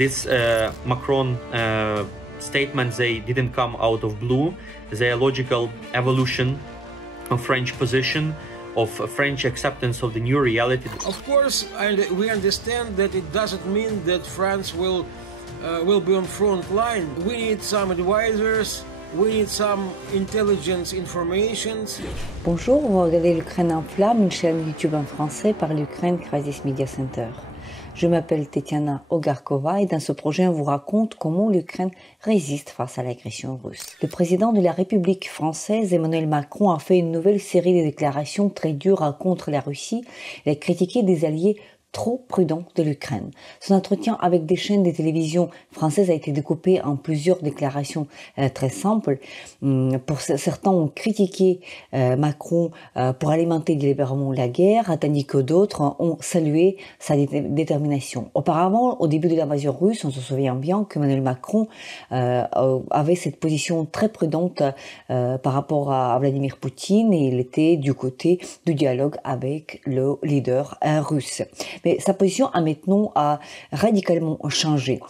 This Macron statements, they didn't come out of blue. They are logical evolution of French position, of French acceptance of the new reality. Of course, we understand that it doesn't mean that France will be on front line. We need some advisors. We need some intelligence information. Bonjour, vous regardez l'Ukraine en flammes, une chaîne YouTube en français par l'Ukraine Crisis Media Center. Je m'appelle Tetiana Ogarkova et dans ce projet, on vous raconte comment l'Ukraine résiste face à l'agression russe. Le président de la République française, Emmanuel Macron, a fait une nouvelle série de déclarations très dures contre la Russie et a critiqué des alliés trop prudent de l'Ukraine. Son entretien avec des chaînes de télévision françaises a été découpé en plusieurs déclarations très simples. Pour certains ont critiqué Macron pour alimenter délibérément la guerre, tandis que d'autres ont salué sa détermination. Auparavant, au début de l'invasion russe, on se souvient bien qu'Emmanuel Macron avait cette position très prudente par rapport à Vladimir Poutine et il était du côté du dialogue avec le leader russe. Mais sa position a maintenant radicalement changé.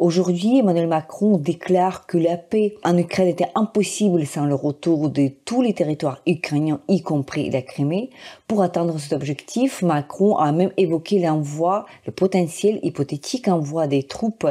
Aujourd'hui, Emmanuel Macron déclare que la paix en Ukraine était impossible sans le retour de tous les territoires ukrainiens, y compris la Crimée. Pour atteindre cet objectif, Macron a même évoqué le potentiel hypothétique envoi des troupes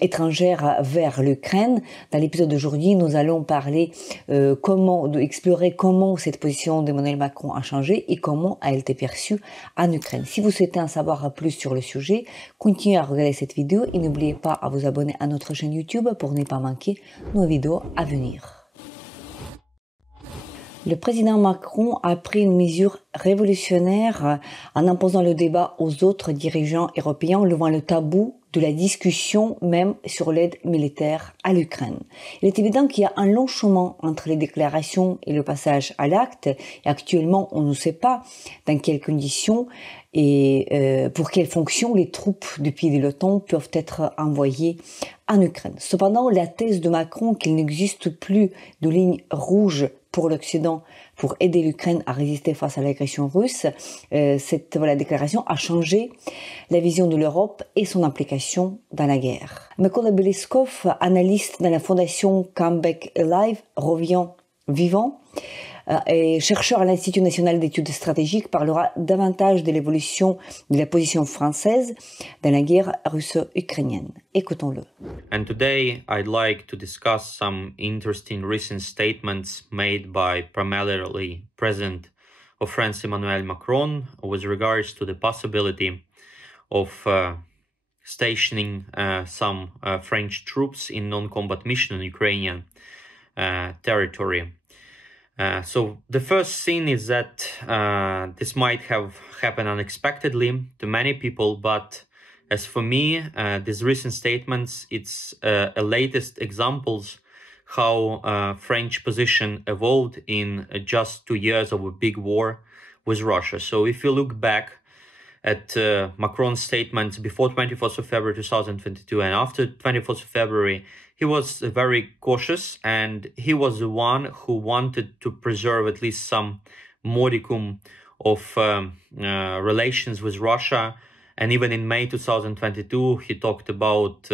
étrangères vers l'Ukraine. Dans l'épisode d'aujourd'hui, nous allons parler explorer comment cette position d'Emmanuel Macron a changé et comment a été perçue en Ukraine. Si vous souhaitez en savoir plus sur le sujet, continuez à regarder cette vidéo et n'oubliez pas à vous abonner à notre chaîne YouTube pour ne pas manquer nos vidéos à venir. Le président Macron a pris une mesure révolutionnaire en imposant le débat aux autres dirigeants européens, levant le tabou de la discussion même sur l'aide militaire à l'Ukraine. Il est évident qu'il y a un long chemin entre les déclarations et le passage à l'acte. Et actuellement, on ne sait pas dans quelles conditions et pour quelles fonctions les troupes du pays de l'OTAN peuvent être envoyées en Ukraine. Cependant, la thèse de Macron qu'il n'existe plus de ligne rouge pour l'Occident pour aider l'Ukraine à résister face à l'agression russe, cette déclaration a changé la vision de l'Europe et son implication dans la guerre. Mykola Bielieskov, analyste dans la fondation Come Back Alive, revient vivant, et chercheur à l'Institut national d'études stratégiques, parlera davantage de l'évolution de la position française dans la guerre russo-ukrainienne. Écoutons-le. And today I'd like to discuss some interesting recent statements made by primarily President of France Emmanuel Macron with regards to the possibility of stationing some French troops in non-combat mission in Ukrainian territory. So the first thing is that this might have happened unexpectedly to many people, but as for me, these recent statements, it's a latest examples how French position evolved in just 2 years of a big war with Russia. So if you look back at Macron's statements before 24th of February 2022 and after 24th of February, he was very cautious and he was the one who wanted to preserve at least some modicum of relations with Russia. And even in May 2022, he talked about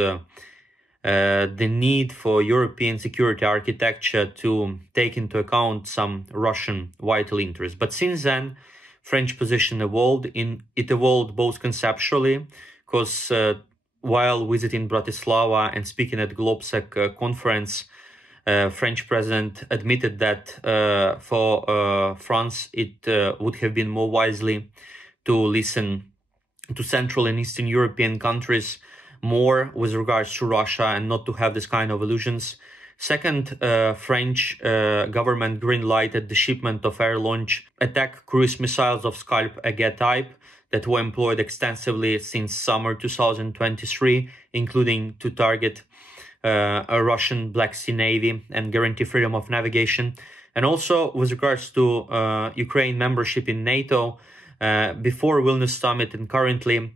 the need for European security architecture to take into account some Russian vital interests. But since then, French position evolved. It evolved both conceptually, because while visiting Bratislava and speaking at Globsec conference, French president admitted that for France, it would have been more wisely to listen to Central and Eastern European countries more with regards to Russia and not to have this kind of illusions. Second, French government green-lighted the shipment of air-launched attack cruise missiles of Scalp Aegea type that were employed extensively since summer 2023, including to target a Russian Black Sea Navy and guarantee freedom of navigation. And also with regards to Ukraine membership in NATO, before Vilnius summit and currently,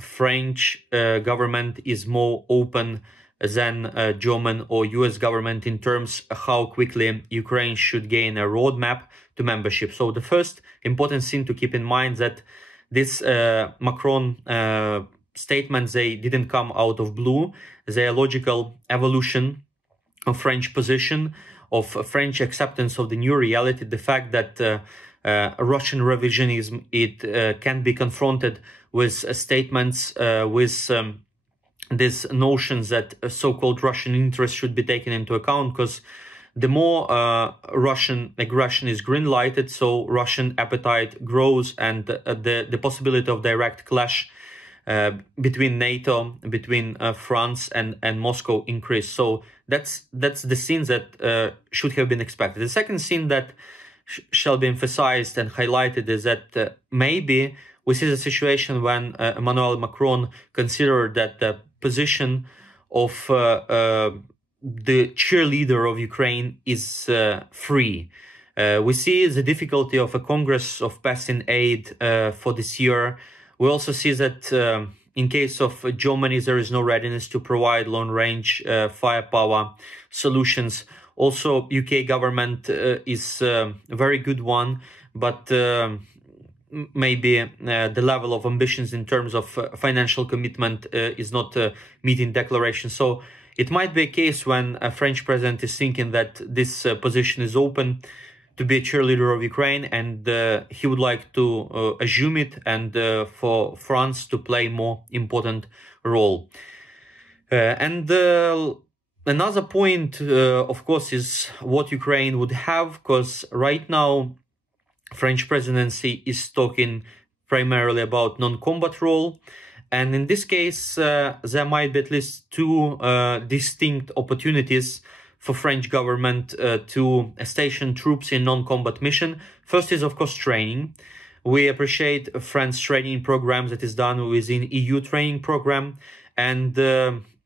French government is more open than German or US government in terms of how quickly Ukraine should gain a roadmap to membership. So the first important thing to keep in mind that this Macron statements, they didn't come out of blue. They are logical evolution of French position, of French acceptance of the new reality, the fact that Russian revisionism, it can be confronted with statements, with these notions that so-called Russian interests should be taken into account, because the more Russian aggression is green-lighted, so Russian appetite grows, and the possibility of direct clash between NATO, between France and Moscow increase. So that's the scene that should have been expected. The second scene that shall be emphasized and highlighted is that maybe we see the situation when Emmanuel Macron considered that the position of the cheerleader of Ukraine is free. We see the difficulty of a Congress of passing aid for this year. We also see that in case of Germany, there is no readiness to provide long-range firepower solutions. Also, UK government is a very good one, but maybe the level of ambitions in terms of financial commitment is not meeting declarations. So it might be a case when a French president is thinking that this position is open to be a cheerleader of Ukraine, and he would like to assume it, and for France to play a more important role. Another point, of course, is what Ukraine would have, because right now French presidency is talking primarily about non-combat role. And in this case, there might be at least two distinct opportunities for French government to station troops in non-combat mission. First is, of course, training. We appreciate France training programs that is done within EU training program. And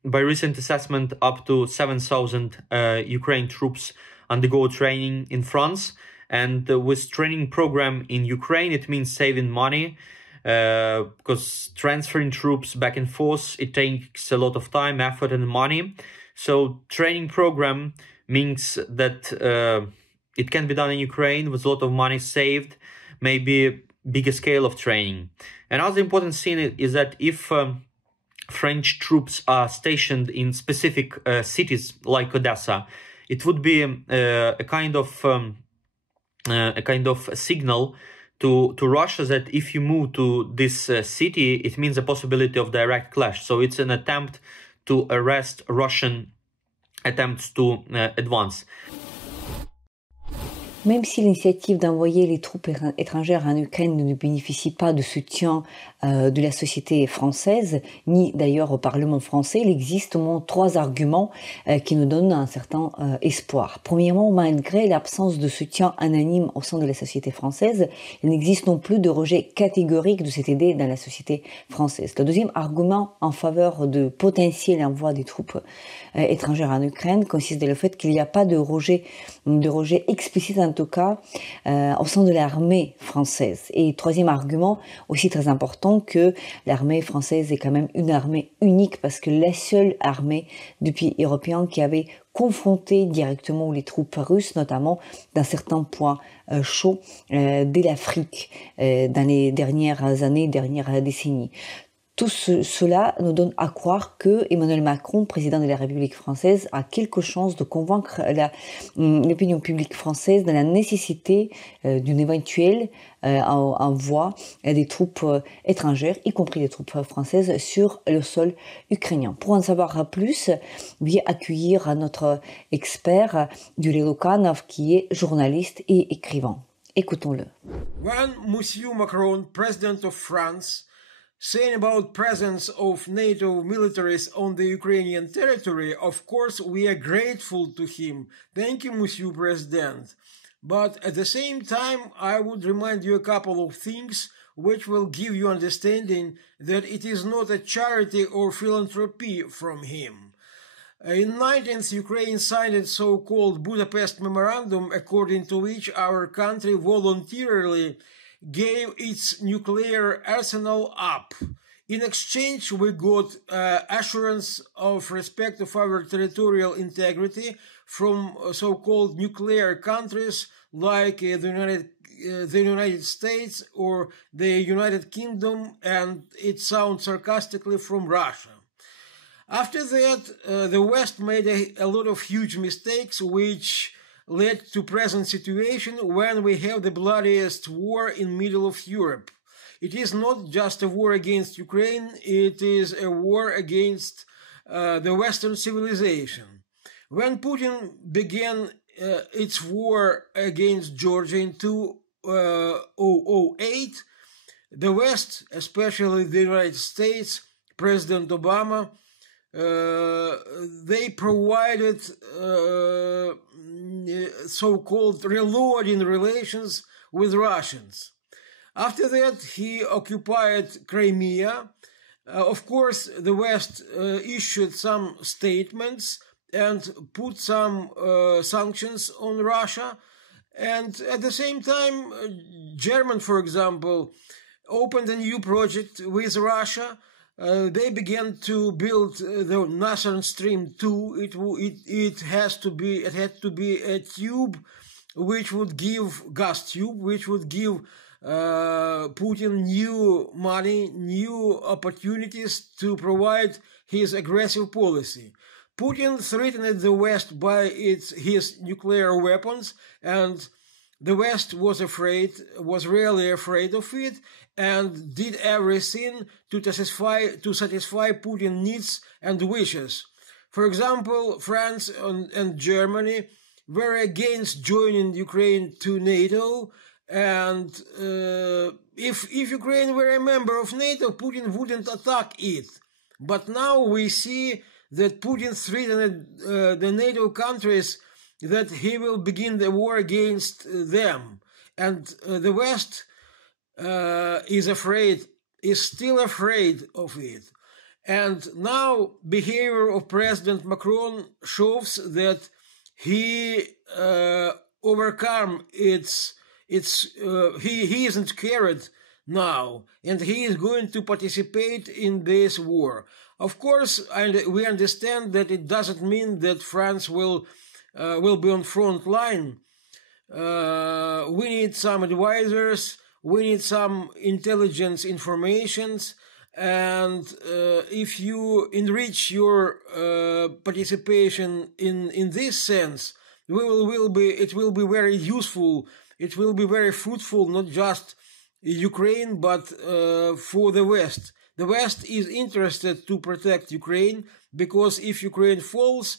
by recent assessment, up to 7,000 Ukraine troops undergo training in France. And with training program in Ukraine, it means saving money, because transferring troops back and forth, it takes a lot of time, effort, and money. So training program means that it can be done in Ukraine with a lot of money saved, maybe bigger scale of training. Another important thing is that if French troops are stationed in specific cities like Odessa, it would be a kind of signal to Russia that if you move to this city, it means a possibility of direct clash. So it's an attempt to arrest Russian attempts to advance. Même si l'initiative d'envoyer les troupes étrangères en Ukraine ne bénéficie pas de soutien de la société française, ni d'ailleurs au Parlement français, il existe au moins trois arguments qui nous donnent un certain espoir. Premièrement, malgré l'absence de soutien unanime au sein de la société française, il n'existe non plus de rejet catégorique de cette idée dans la société française. Le deuxième argument en faveur de potentiel envoi des troupes étrangères en Ukraine consiste dans le fait qu'il n'y a pas de rejet explicite en tout cas au sein de l'armée française. Et troisième argument, aussi très important, que l'armée française est quand même une armée unique, parce que la seule armée du pays européen qui avait confronté directement les troupes russes, notamment dans certains points chauds de l'Afrique dans les dernières années, dernières décennies. Tout cela nous donne à croire que Emmanuel Macron, président de la République française, a quelque chance de convaincre l'opinion publique française de la nécessité d'une éventuelle envoi des troupes étrangères, y compris des troupes françaises, sur le sol ukrainien. Pour en savoir plus, veuillez accueillir notre expert, Yuri Lukanov, qui est journaliste et écrivain. Écoutons-le. When Monsieur Macron, President of France, saying about presence of NATO militaries on the Ukrainian territory, of course, we are grateful to him. Thank you, Monsieur President. But at the same time, I would remind you a couple of things which will give you understanding that it is not a charity or philanthropy from him. In 19th, Ukraine signed a so-called Budapest Memorandum, according to which our country voluntarily gave its nuclear arsenal up. In exchange, we got assurance of respect of our territorial integrity from so-called nuclear countries like the United States or the United Kingdom, and it sounds sarcastically from Russia. After that, the West made a lot of huge mistakes, which led to present situation when we have the bloodiest war in middle of Europe. It is not just a war against Ukraine, it is a war against the Western civilization. When Putin began its war against Georgia in 2008, the West, especially the United States, President Obama, they provided so-called reloading relations with Russians. After that, he occupied Crimea. Of course, the West issued some statements and put some sanctions on Russia. And at the same time, Germany, for example, opened a new project with Russia. They began to build the Nord Stream 2. It had to be a tube which would give gas tube, which would give Putin new money, new opportunities to provide his aggressive policy. Putin threatened the West by his nuclear weapons, and the West was really afraid of it, and did everything to satisfy Putin's needs and wishes. For example, France and Germany were against joining Ukraine to NATO, and if Ukraine were a member of NATO, Putin wouldn't attack it. But now we see that Putin threatened the NATO countries that he will begin the war against them. And the West is still afraid of it. And now behavior of President Macron shows that he overcome he isn't scared now, and he is going to participate in this war. Of course, we understand that it doesn't mean that France will be on front line. We need some advisors, we need some intelligence informations, and if you enrich your participation in this sense, it will be very useful. It will be very fruitful, not just Ukraine, but for the West. The West is interested to protect Ukraine, because if Ukraine falls,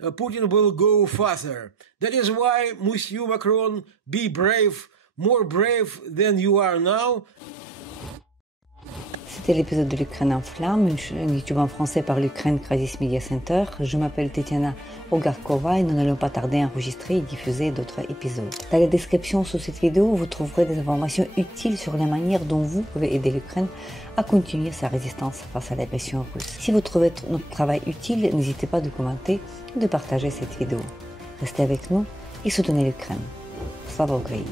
Putin will go further. That is why, Monsieur Macron, be brave, more brave than you are now. C'était l'épisode de l'Ukraine en flammes, une chaîne YouTube en français par l'Ukraine Crisis Media Center. Je m'appelle Tetiana Ogarkova et nous n'allons pas tarder à enregistrer et diffuser d'autres épisodes. Dans la description sous cette vidéo, vous trouverez des informations utiles sur la manière dont vous pouvez aider l'Ukraine à continuer sa résistance face à l'agression russe. Si vous trouvez notre travail utile, n'hésitez pas de commenter et de partager cette vidéo. Restez avec nous et soutenez l'Ukraine. Slava Ukraini!